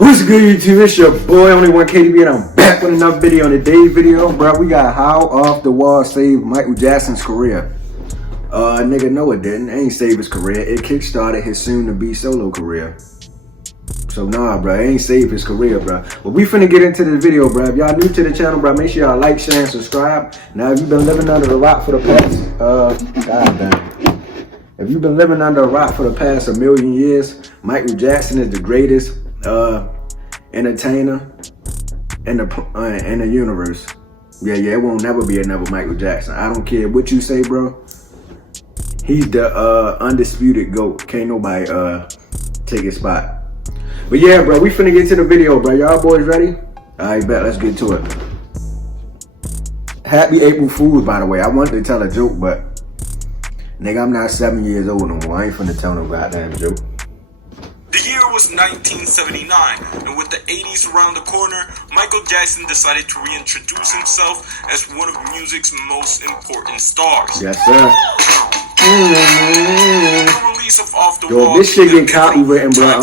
What's good, YouTube? It's your boy, Only One KDB, and I'm back with another video. On today's video, bro, we got how Off the Wall saved Michael Jackson's career. Nigga, no it didn't. It ain't saved his career. It kickstarted his soon-to-be solo career. So nah, bro, it ain't saved his career, bro. But we finna get into this video, bro. If y'all new to the channel, bro, make sure y'all like, share, and subscribe. Now, if you've been living under the rock for the past, goddamn. If you've been living under a rock for the past 1,000,000 years, Michael Jackson is the greatest entertainer in the universe. Yeah, it won't never be another Michael Jackson. I don't care what you say, bro. He's the undisputed GOAT. Can't nobody take his spot. But yeah, bro, we finna get to the video, bro. Y'all boys ready? Alright, bet. Let's get to it. Happy April Fools, by the way. I wanted to tell a joke, but nigga, I'm not 7 years old no more. I ain't finna tell no goddamn joke. The year was 1979, and with the 80s around the corner, Michael Jackson decided to reintroduce himself as one of music's most important stars. Yes, sir. The release of Off the Wall, this shit getting copywritten, bro.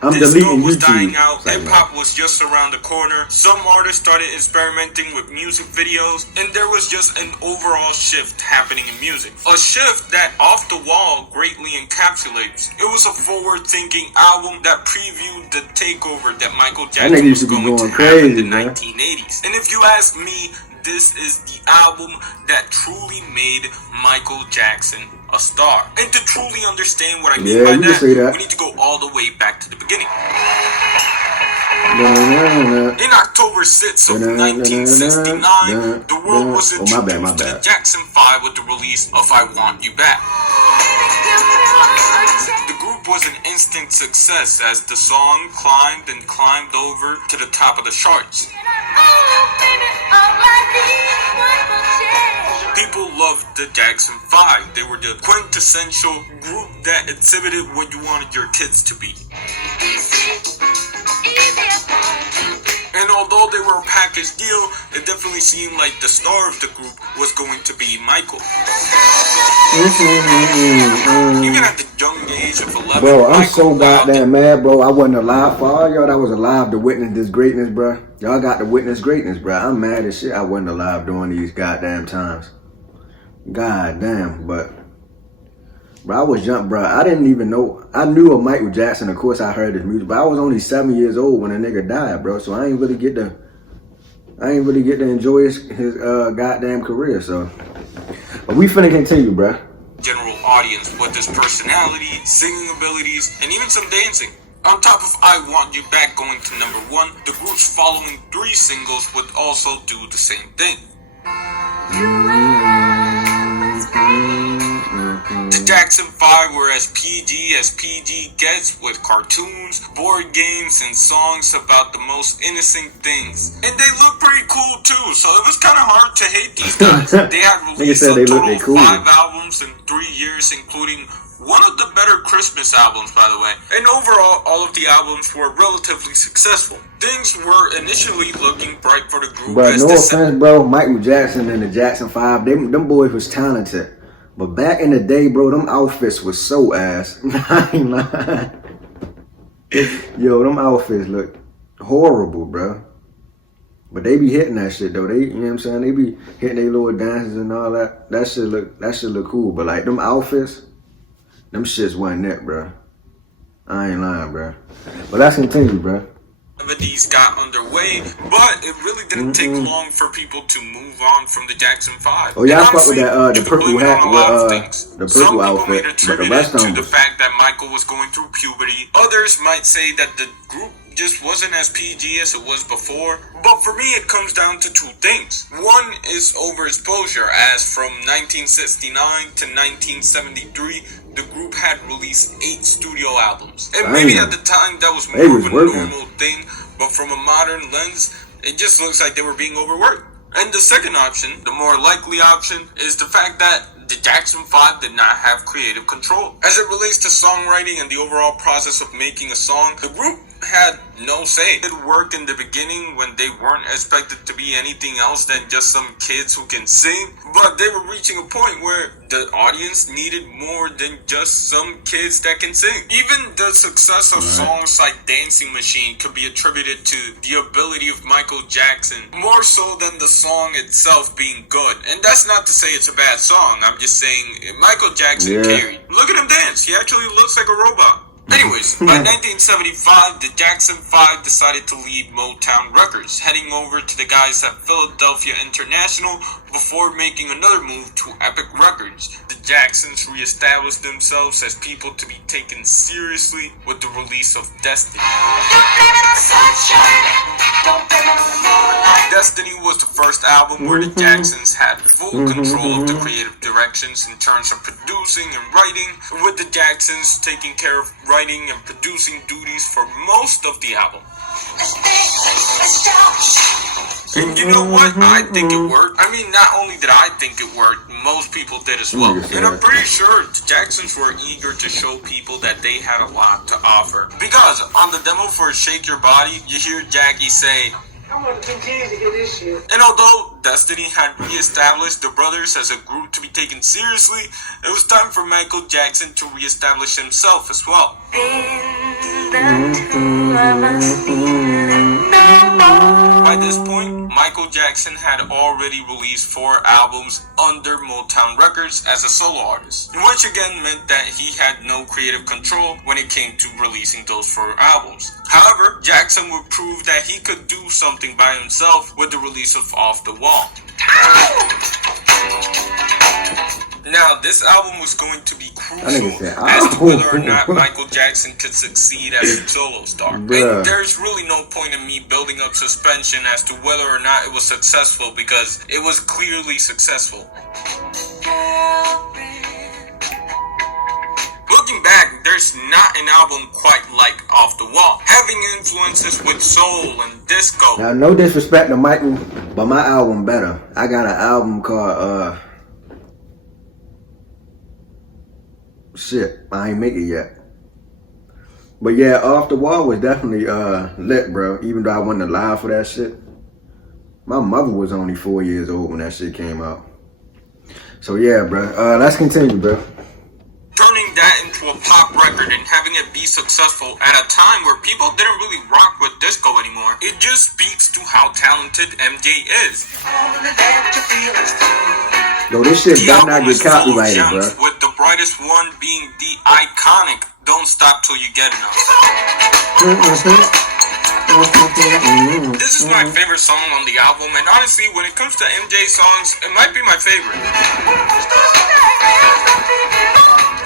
I'm deleting was YouTube. dying out, hip-hop was just around the corner, some artists started experimenting with music videos, and there was just an overall shift happening in music. A shift that Off the Wall greatly encapsulates. It was a forward-thinking album that previewed the takeover that Michael Jackson was going to have in the 1980s. And if you ask me, this is the album that truly made Michael Jackson a star. And to truly understand what I mean by that, we need to go all the way back to the beginning. In October 6th of 1969, the world was introduced to the Jackson 5 with the release of I Want You Back. The group was an instant success as the song climbed and climbed over to the top of the charts. People loved the Jackson 5. They were the quintessential group that exhibited what you wanted your kids to be. And although they were a package deal, it definitely seemed like the star of the group was going to be Michael. Even at the young age of 11, bro, I'm so goddamn mad, bro. I wasn't alive. For all y'all that was alive to witness this greatness, bro. Y'all got to witness greatness, bro. I'm mad as shit I wasn't alive during these goddamn times. Goddamn, but bro, I was young, bro. I didn't even know. I knew of Michael Jackson. Of course, I heard his music, but I was only 7 years old when a nigga died, bro. So I ain't really get to enjoy his goddamn career. So, but we finna continue, bro. General audience with his personality, singing abilities, and even some dancing. On top of I Want You Back going to number 1, the group's following 3 singles would also do the same thing. The Jackson 5 were as PG as PG gets, with cartoons, board games, and songs about the most innocent things. And they look pretty cool too, so it was kind of hard to hate these guys. They had released a total of 5 albums in 3 years, including one of the better Christmas albums, by the way. And overall, all of the albums were relatively successful. Things were initially looking bright for the group. But no offense, bro, Michael Jackson and the Jackson 5, them boys was talented. But back in the day, bro, them outfits was so ass. I ain't lying. Yo, them outfits look horrible, bro. But they be hitting that shit though. You know what I'm saying? They be hitting their little dances and all that. That shit look cool. But like them outfits, them shits wasn't it, bro. I ain't lying, bro. But let's continue, bro. These got underway, but it really didn't take long for people to move on from the Jackson 5. Oh yeah, I fuck with that the purple hat with the purple outfit, but the rest of them to the fact that Michael was going through puberty. Others might say that the group just wasn't as PG as it was before, but for me it comes down to 2 things. One is overexposure, as from 1969 to 1973 the group had released 8 studio albums. And maybe at the time that was more of a normal thing, but from a modern lens, it just looks like they were being overworked. And the second option, the more likely option, is the fact that the Jackson 5 did not have creative control. As it relates to songwriting and the overall process of making a song, the group had no say. It worked in the beginning when they weren't expected to be anything else than just some kids who can sing, but they were reaching a point where the audience needed more than just some kids that can sing. Even the success of songs like Dancing Machine could be attributed to the ability of Michael Jackson, more so than the song itself being good. And that's not to say it's a bad song, I'm just saying Michael Jackson carried. Look at him dance, he actually looks like a robot. Anyways, by 1975, the Jackson 5 decided to leave Motown Records, heading over to the guys at Philadelphia International before making another move to Epic Records. The Jacksons re-established themselves as people to be taken seriously with the release of Destiny. Destiny was the first album where the Jacksons had full control of the creative directions in terms of producing and writing, with the Jacksons taking care of writing and producing duties for most of the album. And you know what? I think it worked. I mean, not only did I think it worked, most people did as well. And I'm pretty sure the Jacksons were eager to show people that they had a lot to offer. Because on the demo for Shake Your Body, you hear Jackie say, I want to continue to hear this shit. and although Destiny had re-established the brothers as a group to be taken seriously, it was time for Michael Jackson to re-establish himself as well. By this point, Michael Jackson had already released 4 albums under Motown Records as a solo artist, which again meant that he had no creative control when it came to releasing those 4 albums. However, Jackson would prove that he could do something by himself with the release of Off the Wall. Now, this album was going to be crucial as to whether or not Michael Jackson could succeed as a solo star. And there's really no point in me building up suspension as to whether or not it was successful, because it was clearly successful. Looking back, there's not an album quite like Off the Wall, having influences with soul and disco. Now, no disrespect to Michael, but my album better. I got an album called, shit, I ain't make it yet. But yeah, Off the Wall was definitely lit, bro. Even though I wasn't alive for that shit. My mother was only 4 years old when that shit came out. So yeah, bro. Let's continue, bro. Turning that into a pop record and having it be successful at a time where people didn't really rock with disco anymore, it just speaks to how talented MJ is. Yo, this shit better not get copyrighted, bro. With the brightest one being the iconic Don't Stop Till You Get Enough. This is my favorite song on the album, and honestly, when it comes to MJ songs, it might be my favorite.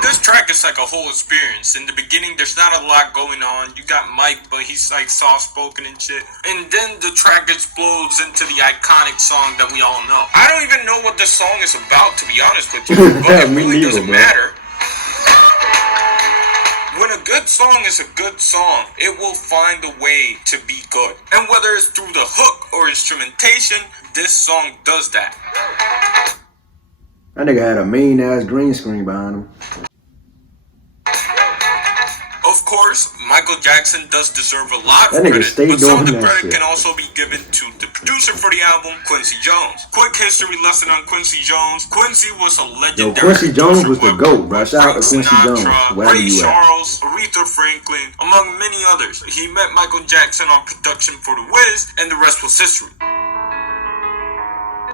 This track is like a whole experience. In the beginning, there's not a lot going on. You got Mike, but he's like soft-spoken and shit. And then the track explodes into the iconic song that we all know. I don't even know what this song is about, to be honest with you, but it really doesn't matter. When a good song is a good song, it will find a way to be good. And whether it's through the hook or instrumentation, this song does that. That nigga had a mean ass green screen behind him. Of course, Michael Jackson does deserve a lot of That nigga credit, but some of the doing that credit shit. can also be given to the producer for the album, Quincy Jones. Quick history lesson on Quincy Jones. Quincy was a legendary Quincy Jones was the producer GOAT, bro. Shout out to Quincy Jones, wherever Ray you at. Charles, Aretha Franklin, among many others. He met Michael Jackson on production for The Wiz, and the rest was history.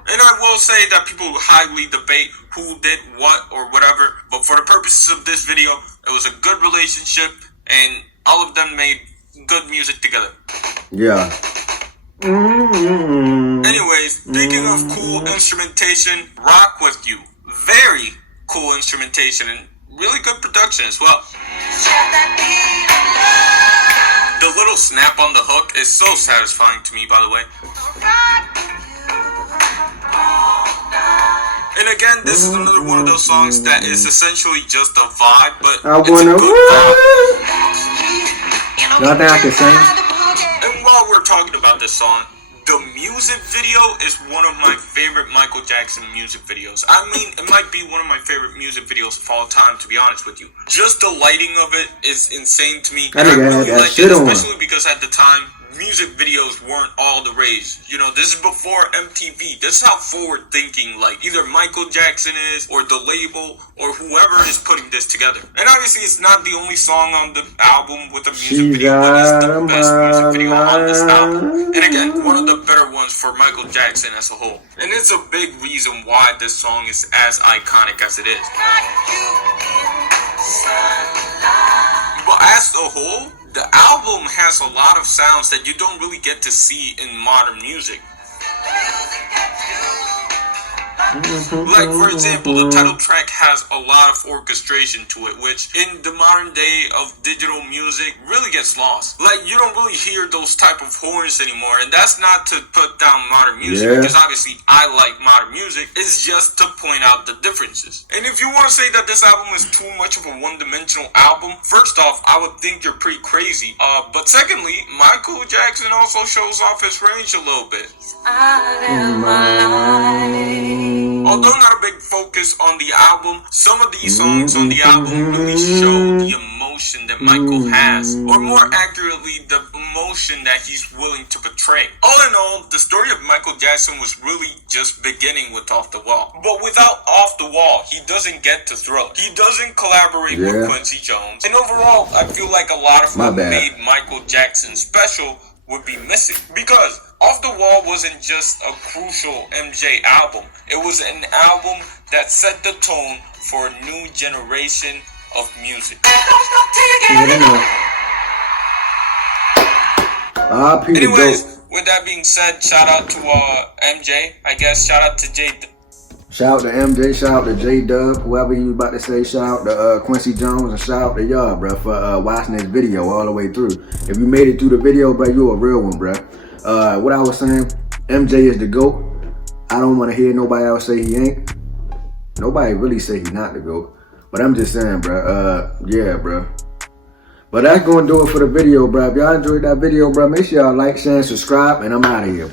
And I will say that people highly debate who did what or whatever, but for the purposes of this video, it was a good relationship, and all of them made good music together. Yeah. Anyways, speaking of cool instrumentation, Rock With You. Very cool instrumentation and really good production as well. The little snap on the hook is so satisfying to me, by the way. And again, this is another one of those songs that is essentially just a vibe, but it's a good vibe. Nothing I can sing. And while we're talking about this song, The music video is one of my favorite Michael Jackson music videos. I mean, it might be one of my favorite music videos of all time, to be honest with you. Just the lighting of it is insane to me. That And I nigga had really that like shit it, on. especially because at the time, music videos weren't all the rage. You know, this is before MTV. This is how forward thinking, like, either Michael Jackson is, or the label, or whoever is putting this together. And obviously, it's not the only song on the album with a music video, but it's the best music video on this album. And again, one of the better ones for Michael Jackson as a whole. And it's a big reason why this song is as iconic as it is. But as a whole, the album has a lot of sounds that you don't really get to see in modern music. Like, for example, the title track has a lot of orchestration to it, which in the modern day of digital music really gets lost. Like, you don't really hear those type of horns anymore, and that's not to put down modern music, because obviously I like modern music. It's just to point out the differences. And if you want to say that this album is too much of a one-dimensional album, first off, I would think you're pretty crazy. But secondly, Michael Jackson also shows off his range a little bit. Although not a big focus on the album, some of these songs on the album really show the emotion that Michael has, or more accurately, the emotion that he's willing to portray. All in all, the story of Michael Jackson was really just beginning with Off the Wall. But without Off the Wall, he doesn't get to Thriller. He doesn't collaborate with Quincy Jones. And overall, I feel like a lot of what made Michael Jackson special would be missing. Because Off the Wall wasn't just a crucial MJ album. It was an album that set the tone for a new generation of music. Anyways, with that being said, shout out to MJ. I guess shout out to J. Shout out to MJ, shout out to J-Dub, whoever you about to say, shout out to Quincy Jones, and shout out to y'all, bro, for watching this video all the way through. If you made it through the video, bro, you a real one, bro. What I was saying, MJ is the GOAT. I don't want to hear nobody else say he ain't. Nobody really say he not the GOAT. But I'm just saying, bro, yeah, bro. But that's going to do it for the video, bro. If y'all enjoyed that video, bro, make sure y'all like, share, and subscribe, and I'm out of here.